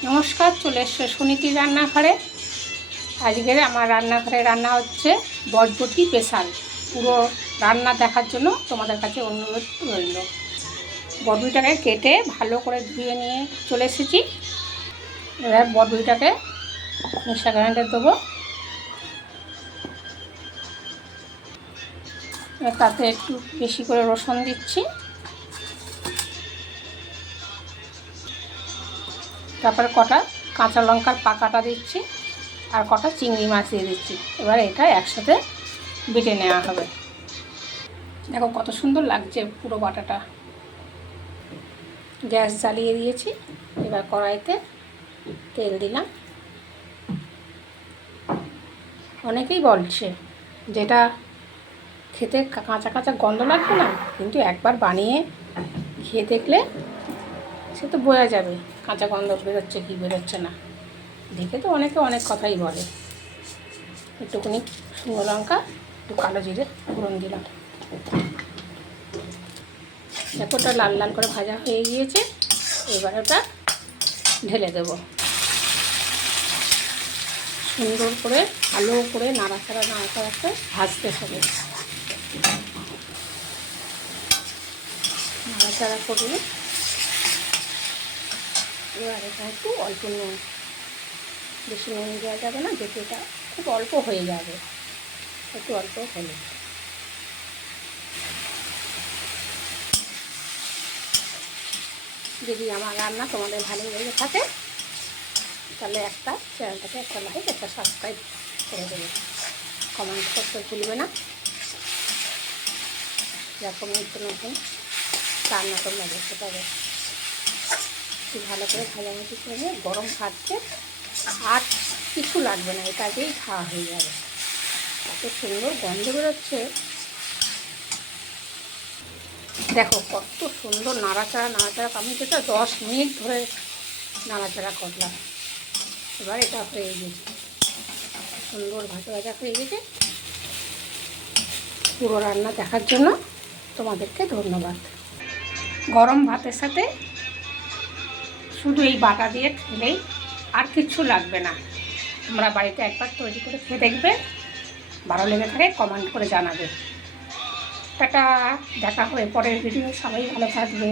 নমস্কার, চলে এসছে সুনীতির রান্নাঘরে। আজকের আমার রান্নাঘরে রান্না হচ্ছে বটবটি স্পেশাল। পুরো রান্না দেখার জন্য তোমাদের কাছে অনুরোধ রইল। বটবটিটাকে কেটে ভালো করে ধুয়ে নিয়ে চলে এসেছি। এবার বটবটিটাকে মিক্সার গ্রাইন্ডারে দেবো। তাতে একটু বেশি করে রসুন দিচ্ছি, তারপরে কটা কাঁচা লঙ্কার পাকাটা দিচ্ছি, আর কটা চিংড়ি মাছ দিয়ে দিচ্ছি। এবার এটা একসাথে বেটে নেওয়া হবে। দেখো কত সুন্দর লাগছে পুরো বাটাটা। গ্যাস জ্বালিয়ে দিয়েছি। এবার কড়াইতে তেল দিলাম। অনেকেই বলছে যেটা খেতে কাঁচা কাঁচা গন্ধ লাগবে না, কিন্তু একবার বানিয়ে খেয়ে দেখলে সে তো বোঝা যাবে কাঁচা গন্ধ বেরোচ্ছে কি বেরোচ্ছে না। দেখে তো অনেকে অনেক কথাই বলে। একটুখানি শুকনো লঙ্কা, একটু কালো জিরে ফোড়ন দিলাম। দেখো ওটা লাল লাল করে ভাজা হয়ে গিয়েছে। এবার ওটা ঢেলে দেব। সুন্দর করে ভালো করে নাড়াচাড়া ভাজতে হবে। নাড়াচাড়া করলে এবার এটা একটু অল্প নুন, বেশি নুন দেওয়া যাবে না, যেহেতু এটা খুব অল্প হয়ে যাবে, একটু অল্প হলে। যদি আমার রান্না তোমাদের ভালো লেগে থাকে তাহলে একটা চ্যানেলটাকে একটা লাইক, একটা সাবস্ক্রাইব করে দেবে। কমেন্ট করতে ভুলবে না। এরকম নিত্য নতুন রান্না করলে দেখতে পাবে। একটু ভালো করে ভাজাভাজি করে নিয়ে গরম ভাতকে আর কিছু লাগবে না, এটাকেই খাওয়া হয়ে যাবে। এত সুন্দর গন্ধ বেরোচ্ছে। দেখো কত সুন্দর নাড়াচাড়া আমি যেটা 10 মিনিট ধরে নাড়াচাড়া করলাম। এবার এটা হয়ে গেছে, সুন্দর ভাজা হয়ে গেছে। পুরো রান্না দেখার জন্য তোমাদেরকে ধন্যবাদ। গরম ভাতের সাথে শুধু এই বাটা দিয়ে খেলেই আর কিচ্ছু লাগবে না। তোমরা বাড়িতে একবার তৈরি করে খেয়ে দেখবে, ভালো লেগে থাকে কমেন্ট করে জানাবে। টাটা, দেখা হবে পরের ভিডিও। সবাই ভালো থাকবে।